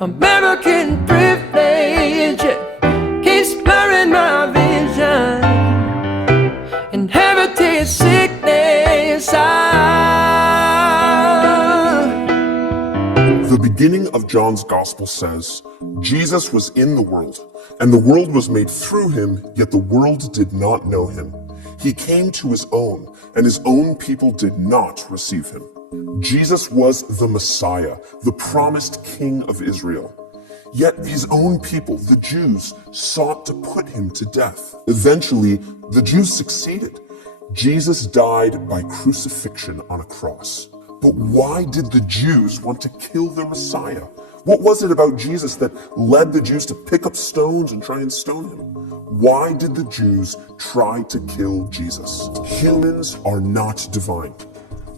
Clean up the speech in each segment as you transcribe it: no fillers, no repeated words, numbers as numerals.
American privilege keeps blurring my vision. Inherited sickness. The beginning of John's Gospel says, Jesus was in the world, and the world was made through him, yet the world did not know him. He came to his own, and his own people did not receive him. Jesus was the Messiah, the promised King of Israel. Yet his own people, the Jews, sought to put him to death. Eventually, the Jews succeeded. Jesus died by crucifixion on a cross. But why did the Jews want to kill their Messiah? What was it about Jesus that led the Jews to pick up stones and try and stone him? Why did the Jews try to kill Jesus? Humans are not divine.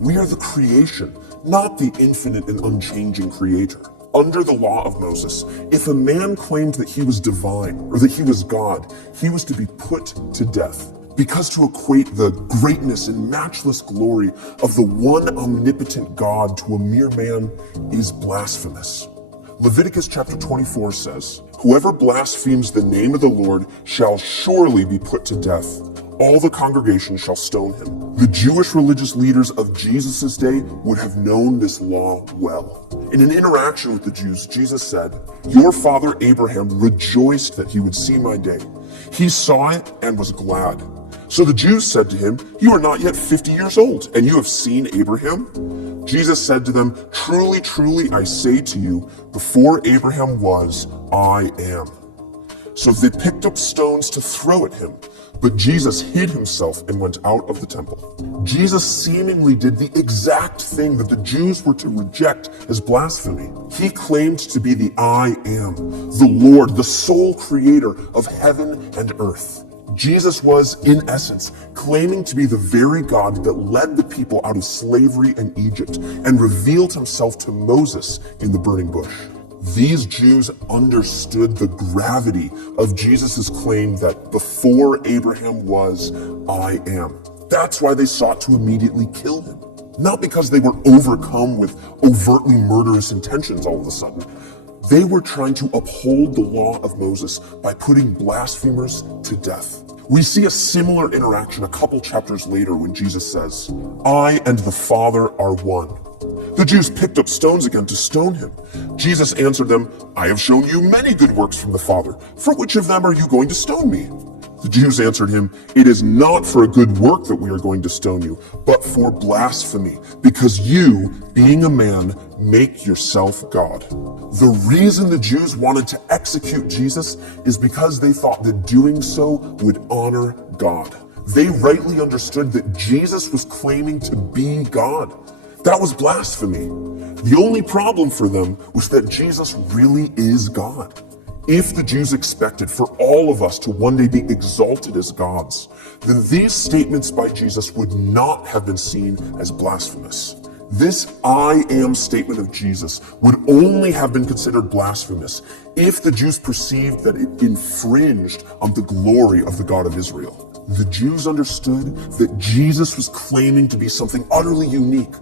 We are the creation, not the infinite and unchanging creator. Under the law of Moses, if a man claimed that he was divine or that he was God, he was to be put to death. Because to equate the greatness and matchless glory of the one omnipotent God to a mere man is blasphemous. Leviticus chapter 24 says, "Whoever blasphemes the name of the Lord shall surely be put to death. All the congregation shall stone him." The Jewish religious leaders of Jesus' day would have known this law well. In an interaction with the Jews, Jesus said, "Your father Abraham rejoiced that he would see my day. He saw it and was glad." So the Jews said to him, "You are not yet 50 years old, and you have seen Abraham?" Jesus said to them, "Truly, truly, I say to you, before Abraham was, I am." So they picked up stones to throw at him, but Jesus hid himself and went out of the temple. Jesus seemingly did the exact thing that the Jews were to reject as blasphemy. He claimed to be the I am, the Lord, the sole creator of heaven and earth. Jesus was, in essence, claiming to be the very God that led the people out of slavery in Egypt and revealed himself to Moses in the burning bush. These Jews understood the gravity of Jesus' claim that before Abraham was, I am. That's why they sought to immediately kill him. Not because they were overcome with overtly murderous intentions all of a sudden. They were trying to uphold the law of Moses by putting blasphemers to death. We see a similar interaction a couple chapters later when Jesus says, "I and the Father are one." The Jews picked up stones again to stone him. Jesus answered them, "I have shown you many good works from the Father. For which of them are you going to stone me?" The Jews answered him, "It is not for a good work that we are going to stone you, but for blasphemy, because you, being a man, make yourself God." The reason the Jews wanted to execute Jesus is because they thought that doing so would honor God. They rightly understood that Jesus was claiming to be God. That was blasphemy. The only problem for them was that Jesus really is God. If the Jews expected for all of us to one day be exalted as gods, then these statements by Jesus would not have been seen as blasphemous. This I am statement of Jesus would only have been considered blasphemous if the Jews perceived that it infringed on the glory of the God of Israel. The Jews understood that Jesus was claiming to be something utterly unique,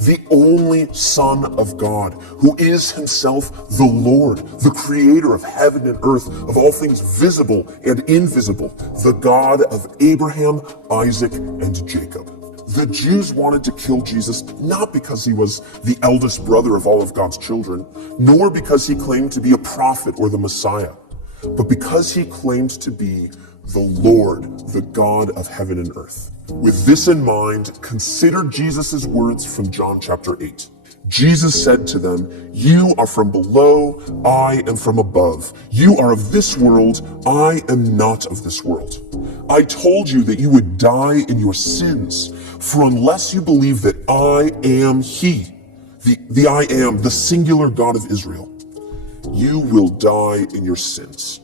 the only Son of God, who is himself the Lord, the creator of heaven and earth, of all things visible and invisible, the God of Abraham, Isaac, and Jacob. The Jews wanted to kill Jesus not because he was the eldest brother of all of God's children, nor because he claimed to be a prophet or the Messiah, but because he claimed to be the Lord, the God of heaven and earth. With this in mind, consider Jesus' words from John chapter 8. Jesus said to them, "You are from below, I am from above. You are of this world, I am not of this world. I told you that you would die in your sins, for unless you believe that I am He, the I am, the singular God of Israel, you will die in your sins."